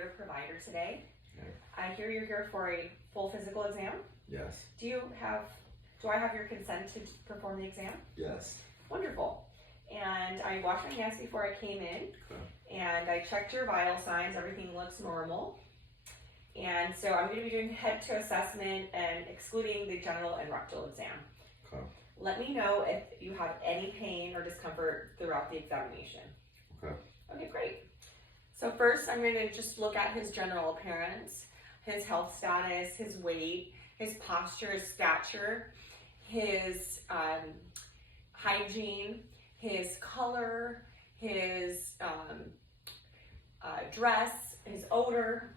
your provider today. Okay. I hear you're here for a full physical exam. Yes. Do I have your consent to perform the exam? Yes. Wonderful. And I washed my hands before I came in, Okay. and I checked your vital signs. Everything looks normal. And so I'm going to be doing head to assessment and excluding the general and rectal exam. Okay. Let me know if you have any pain or discomfort throughout the examination. Okay. Okay, great. So first I'm going to just look at his general appearance, his health status, his weight, his posture, his stature, his hygiene, his color, his dress, his odor,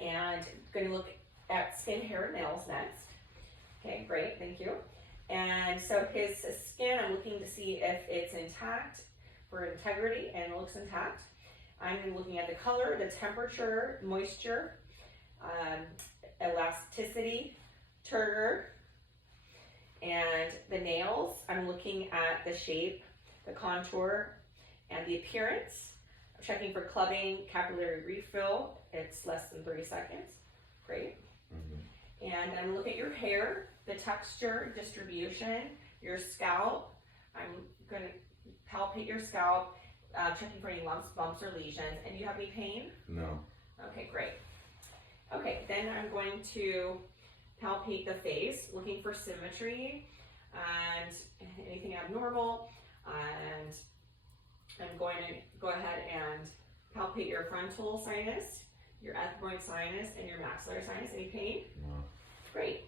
and going to look at skin, hair, and nails next. Okay, great, thank you. And so his skin, I'm looking to see if it's intact for integrity, and it looks intact. I'm looking at the color, the temperature, moisture, elasticity, turgor, and the nails. I'm looking at the shape, the contour, and the appearance. I'm checking for clubbing, capillary refill. It's less than 30 seconds. Great. Mm-hmm. And I'm looking at your hair, the texture, distribution, your scalp. I'm going to palpate your scalp, checking for any lumps, bumps, or lesions. And do you have any pain? No. Okay, great. Okay, then I'm going to palpate the face, looking for symmetry and anything abnormal. And I'm going to go ahead and palpate your frontal sinus, your ethmoid sinus, and your maxillary sinus. Any pain? No. Great.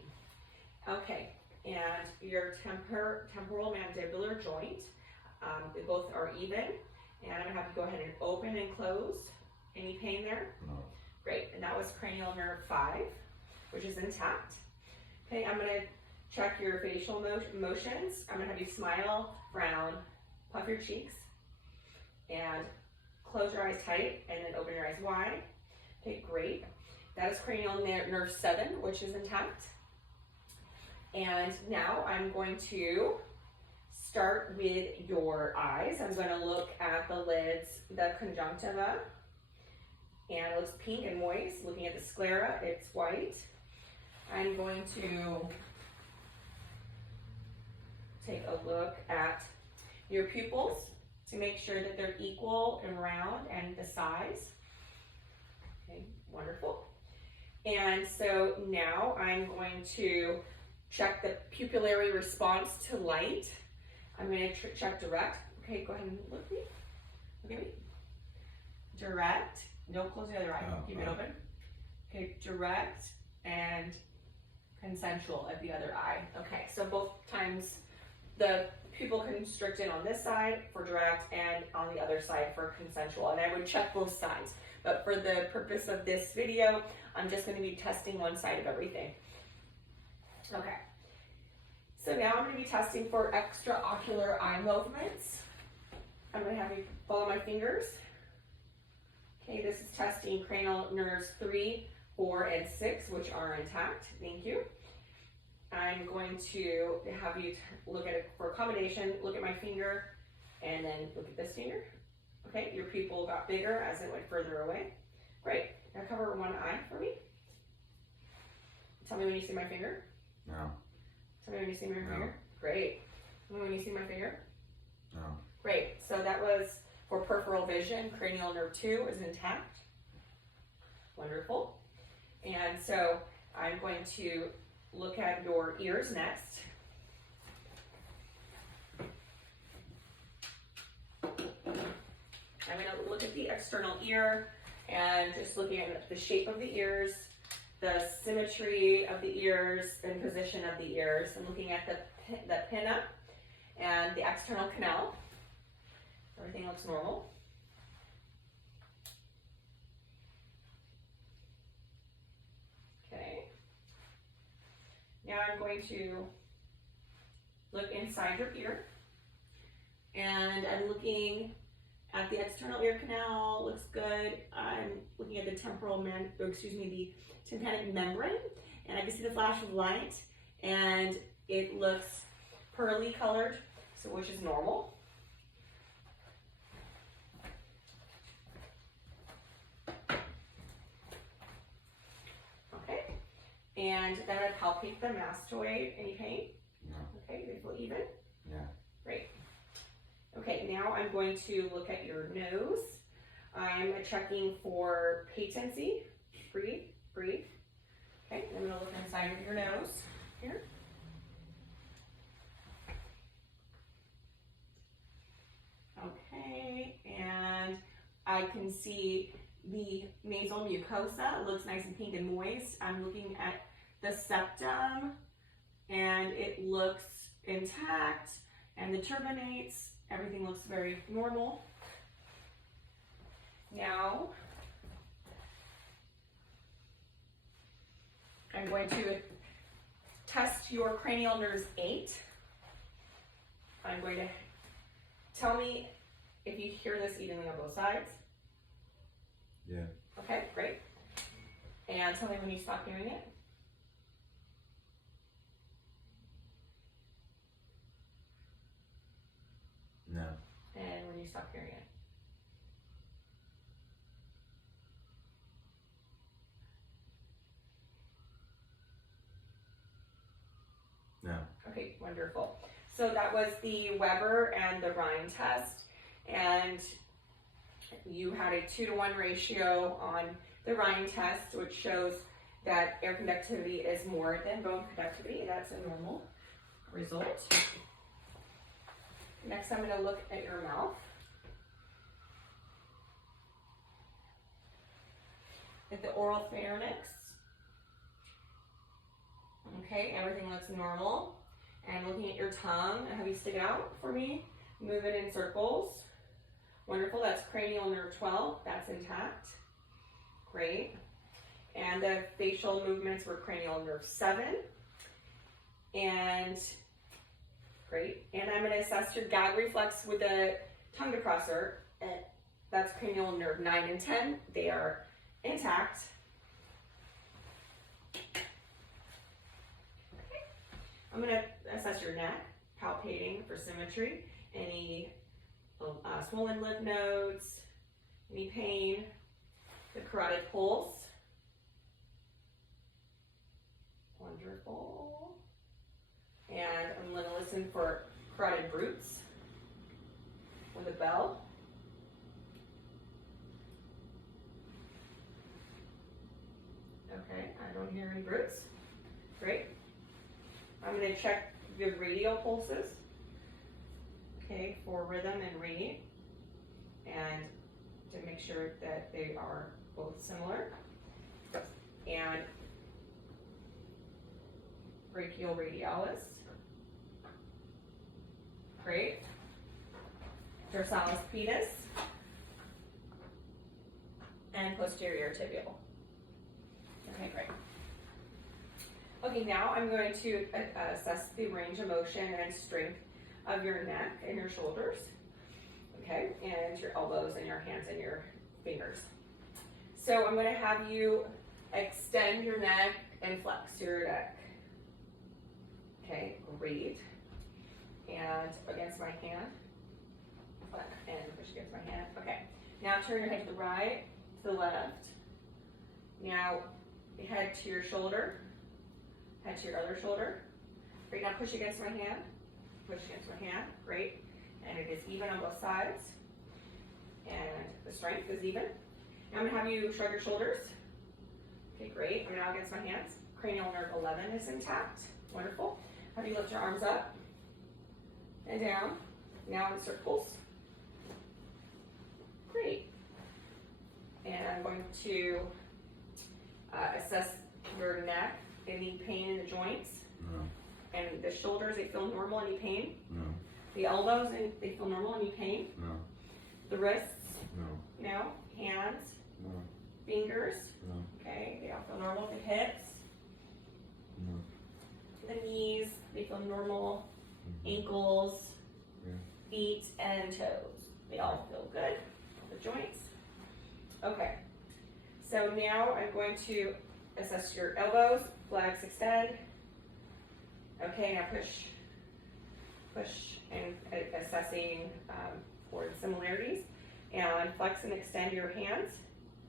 Okay, and your temporal mandibular joint, they both are even. And I'm gonna have to go ahead and open and close. Any pain there? No. Great, and that was cranial nerve 5, which is intact. Okay, I'm gonna check your facial motions. I'm gonna have you smile, frown, puff your cheeks, and close your eyes tight, and then open your eyes wide. Okay, great. That is cranial nerve 7, which is intact. And now I'm going to start with your eyes. I'm going to look at the lids, the conjunctiva, and it looks pink and moist. Looking at the sclera, it's white. I'm going to take a look at your pupils to make sure that they're equal and round and the size. Okay, wonderful. And so now I'm going to check the pupillary response to light. I'm going to check direct. Okay, go ahead and look at me. Look at me. Direct. Don't close the other eye. Keep it open. Okay, direct and consensual at the other eye. Okay, so both times the pupil constricted on this side for direct and on the other side for consensual. And I would check both sides. But for the purpose of this video, I'm just going to be testing one side of everything. Okay. So now I'm going to be testing for extraocular eye movements. I'm going to have you follow my fingers. Okay, this is testing cranial nerves 3, 4, and 6, which are intact. Thank you. I'm going to have you look at it for accommodation. Look at my finger, and then look at this finger. Okay, your pupil got bigger as it went further away. Great. Now cover one eye for me. Tell me when you see my finger. No. Tell me when you see my No. finger. Great. Tell me when you see my finger. No. Great. So that was for peripheral vision. Cranial nerve 2 is intact. Wonderful. And so I'm going to look at your ears next. I'm going to look at the external ear and just looking at the shape of the ears, the symmetry of the ears, and position of the ears. I'm looking at the pinna and the external canal. Everything looks normal. Okay. Now I'm going to look inside your ear, and I'm looking at the external ear canal. Looks good. I'm looking at the the tympanic membrane, and I can see the flash of light, and it looks pearly colored, so which is normal. And then I palpate the mastoid. Any pain? No. Okay, they feel even? Yeah. Great. Okay, now I'm going to look at your nose. I'm checking for patency. Breathe, breathe. Okay, I'm gonna look inside of your nose here. Okay, and I can see the nasal mucosa. It looks nice and pink and moist. I'm looking at the septum, and it looks intact, and the turbinates, everything looks very normal. Now, I'm going to test your cranial nerves 8. I'm going to tell me if you hear this evenly on both sides. Yeah. Okay, great. And tell me when you stop hearing it. No. And when you stop hearing it. No. Okay, wonderful. So that was the Weber and the Rhine test, and you had a 2-to-1 ratio on the Rhine test, which shows that air conductivity is more than bone conductivity. That's a normal result. Next, I'm going to look at your mouth. At the oral pharynx. Okay, everything looks normal. And looking at your tongue, have you stick it out for me? Move it in circles. Wonderful, that's cranial nerve 12, that's intact. Great. And the facial movements were cranial nerve 7. And great. And I'm gonna assess your gag reflex with the tongue depressor. That's cranial nerve 9 and 10. They are intact. I'm going to assess your neck, palpating for symmetry, any swollen lymph nodes, any pain, the carotid pulse. Wonderful. And I'm going to listen for carotid roots with a bell. Okay, I don't hear any roots. Great. I'm going to check the radial pulses, okay, for rhythm and rate, and to make sure that they are both similar. And brachial radialis, great. Dorsalis pedis, and posterior tibial. Okay, great. Okay, now I'm going to assess the range of motion and strength of your neck and your shoulders, okay, and your elbows and your hands and your fingers. So I'm going to have you extend your neck and flex your neck. Okay, great. And against my hand, and push against my hand. Okay, now turn your head to the right, to the left. Now head to your shoulder. Head to your other shoulder. Great, now push against my hand. Push against my hand, great. And it is even on both sides. And the strength is even. Now I'm gonna have you shrug your shoulders. Okay, great. I'm now against my hands. Cranial nerve 11 is intact. Wonderful. Have you lift your arms up and down. Now in circles. Great. And I'm going to assess your neck. Any pain in the joints? No. And the shoulders, they feel normal, any pain? No. The elbows, they feel normal, any pain? No. The wrists? No. No. Hands? No. Fingers? No. Okay, they all feel normal. The hips? No. The knees, they feel normal. Mhm. Ankles, Yeah. feet, and toes. They all feel good. The joints. Okay, so now I'm going to assess your elbows. Flex, extend. Okay, now push, and assessing for similarities. And flex and extend your hands.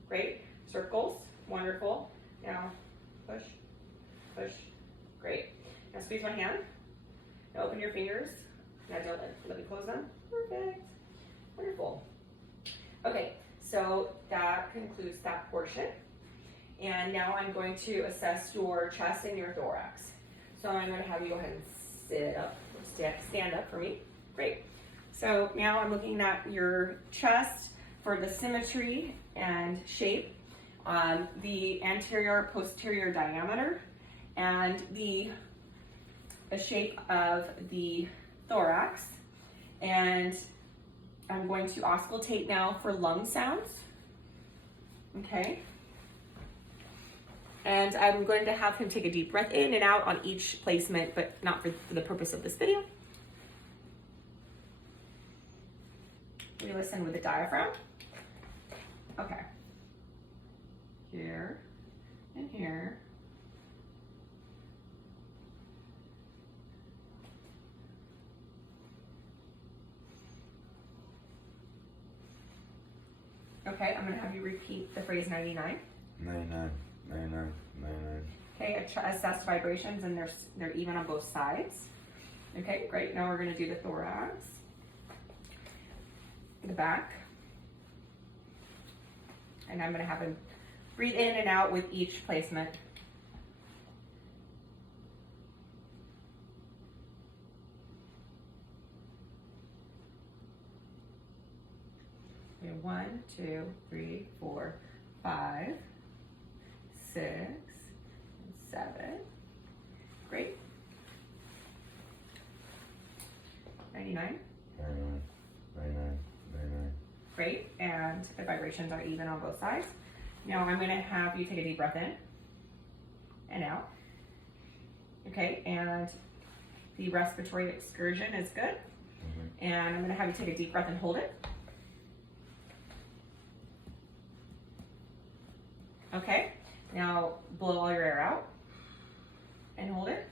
Great. Circles. Wonderful. Now push, push. Great. Now squeeze one hand. Now open your fingers. Now don't let me close them. Perfect. Wonderful. Okay, so that concludes that portion. And now I'm going to assess your chest and your thorax. So I'm going to have you go ahead and sit up, stand up for me. Great. So now I'm looking at your chest for the symmetry and shape, the anterior posterior diameter, and the shape of the thorax. And I'm going to auscultate now for lung sounds. Okay. And I'm going to have him take a deep breath in and out on each placement, but not for the purpose of this video. We listen with the diaphragm. Okay. Here and here. Okay, I'm gonna have you repeat the phrase 99. 99, 99, 99. Okay, assess vibrations, and they're even on both sides. Okay, great. Now we're gonna do the thorax, the back, and I'm gonna have him breathe in and out with each placement. Okay, 1, 2, 3, 4, 5, 6, 7. Great. 99. 99, 99, 99. Great. And the vibrations are even on both sides. Now I'm going to have you take a deep breath in and out. Okay. And the respiratory excursion is good. And I'm going to have you take a deep breath and hold it. Okay. Now blow all your air out and hold it.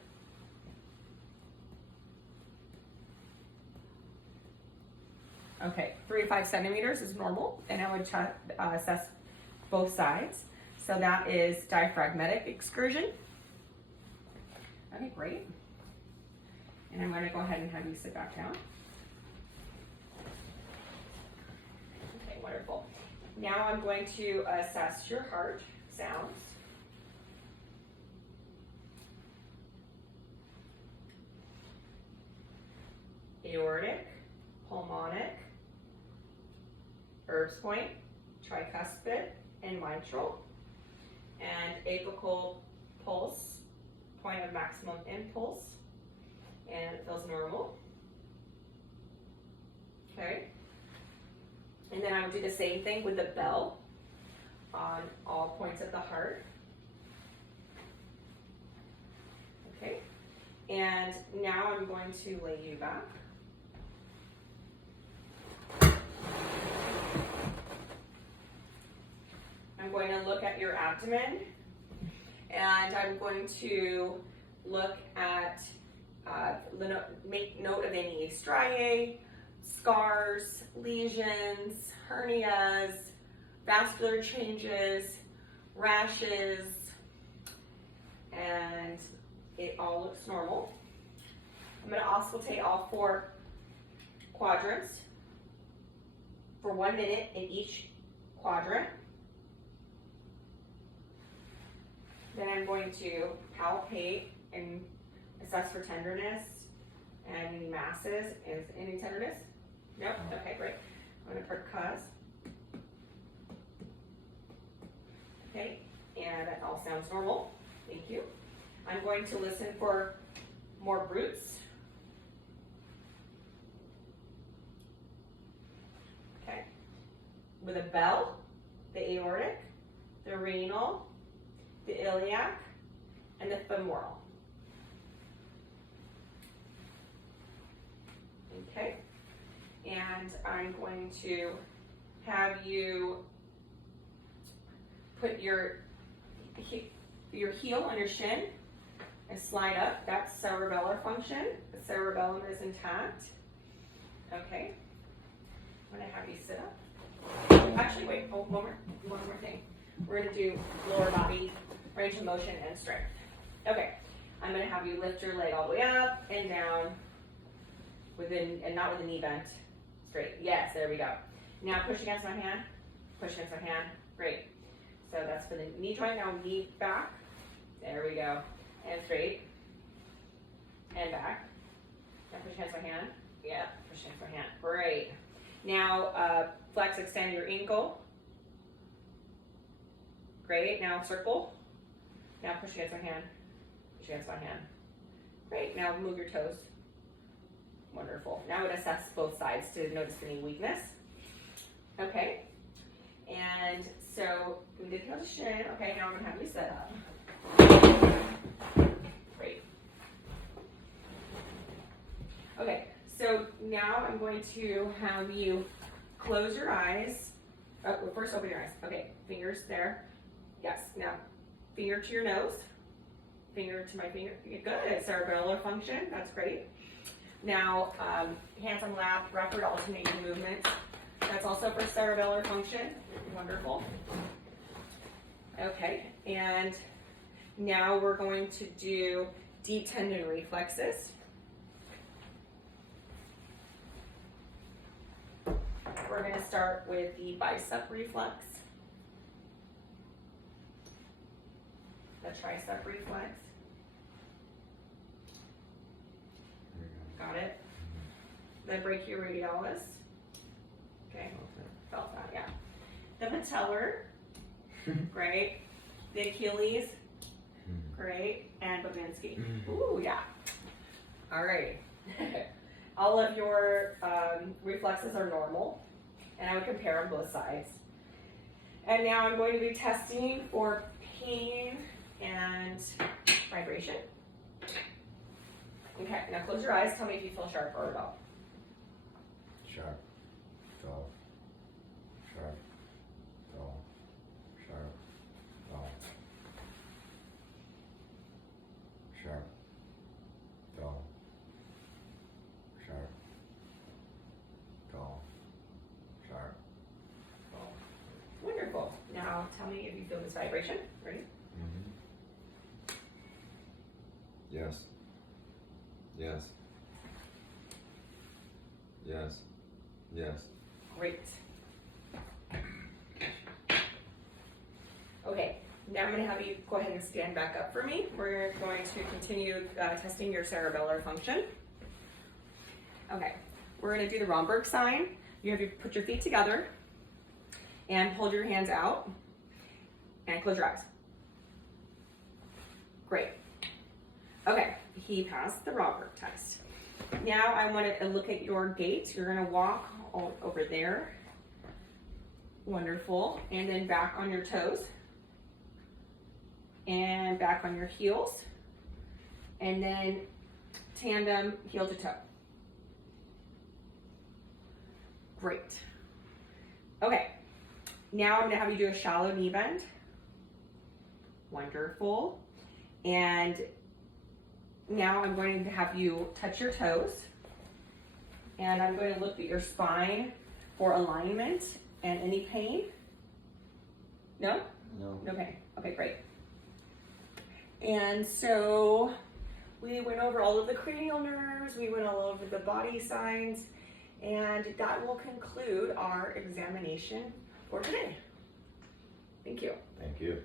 Okay, 3 to 5 centimeters is normal, and I would assess both sides. So that is diaphragmatic excursion. Okay, great. And I'm going to go ahead and have you sit back down. Okay, wonderful. Now I'm going to assess your heart sounds. Aortic, pulmonic, Erb's point, tricuspid, and mitral, and apical pulse, point of maximum impulse, and it feels normal. Okay. And then I would do the same thing with the bell on all points of the heart. Okay. And now I'm going to lay you back. I'm going to look at your abdomen, and I'm going to look at, make note of any striae, scars, lesions, hernias, vascular changes, rashes, and it all looks normal. I'm going to auscultate all 4 quadrants for 1 minute in each quadrant. Then I'm going to palpate and assess for tenderness and any masses. Is any tenderness? Nope. Okay, great. I'm going to percuss. Okay, and that all sounds normal. Thank you. I'm going to listen for more brutes. Okay. With a bell, the aortic, the renal, the iliac, and the femoral. Okay, and I'm going to have you put your heel on your shin and slide up. That's cerebellar function. The cerebellum is intact. Okay, I'm going to have you sit up. Actually, wait, one more thing. We're going to do lower body range of motion and strength. Okay, I'm gonna have you lift your leg all the way up and down, and not with a knee bent, straight. Yes, there we go. Now push against my hand, push against my hand, great. So that's for the knee joint, now knee back, there we go. And straight, and back. Now push against my hand, yeah, push against my hand, great. Now flex, extend your ankle. Great, now circle. Now push against my hand, push against my hand. Great, now move your toes. Wonderful. Now I would assess both sides to notice any weakness. Okay, and so we did the shin. Okay, now I'm gonna have you set up. Great. Okay, so now I'm going to have you close your eyes. Oh, well, first open your eyes. Okay, fingers there. Yes, now finger to your nose. Finger to my finger. Good, cerebellar function, that's great. Now, hands on lap, rapid alternating movements. That's also for cerebellar function. Wonderful. Okay, and now we're going to do deep tendon reflexes. We're going to start with the bicep reflex, the tricep reflex. Got it? The brachioradialis. Okay, felt that, yeah. The patellar, great. The Achilles, great. And Babinski. Ooh, yeah. All right. All of your reflexes are normal, and I would compare on both sides. And now I'm going to be testing for pain and vibration. Okay, now close your eyes. Tell me if you feel sharp or dull. Sharp. Dull. Sharp. Dull. Sharp. Dull. Sharp. Dull. Sharp. Dull. Sharp. Dull. Wonderful. Now tell me if you feel this vibration. Ready? Yes. Yes. Yes. Yes. Great. Okay, now I'm going to have you go ahead and stand back up for me. We're going to continue testing your cerebellar function. Okay, we're going to do the Romberg sign. You have to put your feet together and hold your hands out and close your eyes. Great. Okay, he passed the Romberg test. Now I want to look at your gait. You're going to walk over there. Wonderful. And then back on your toes. And back on your heels. And then tandem heel to toe. Great. Okay. Now I'm going to have you do a shallow knee bend. Wonderful. And now I'm going to have you touch your toes, and I'm going to look at your spine for alignment and any pain. No? No. No pain. Okay, great. And so we went over all of the cranial nerves, we went all over the body signs, and that will conclude our examination for today. Thank you. Thank you.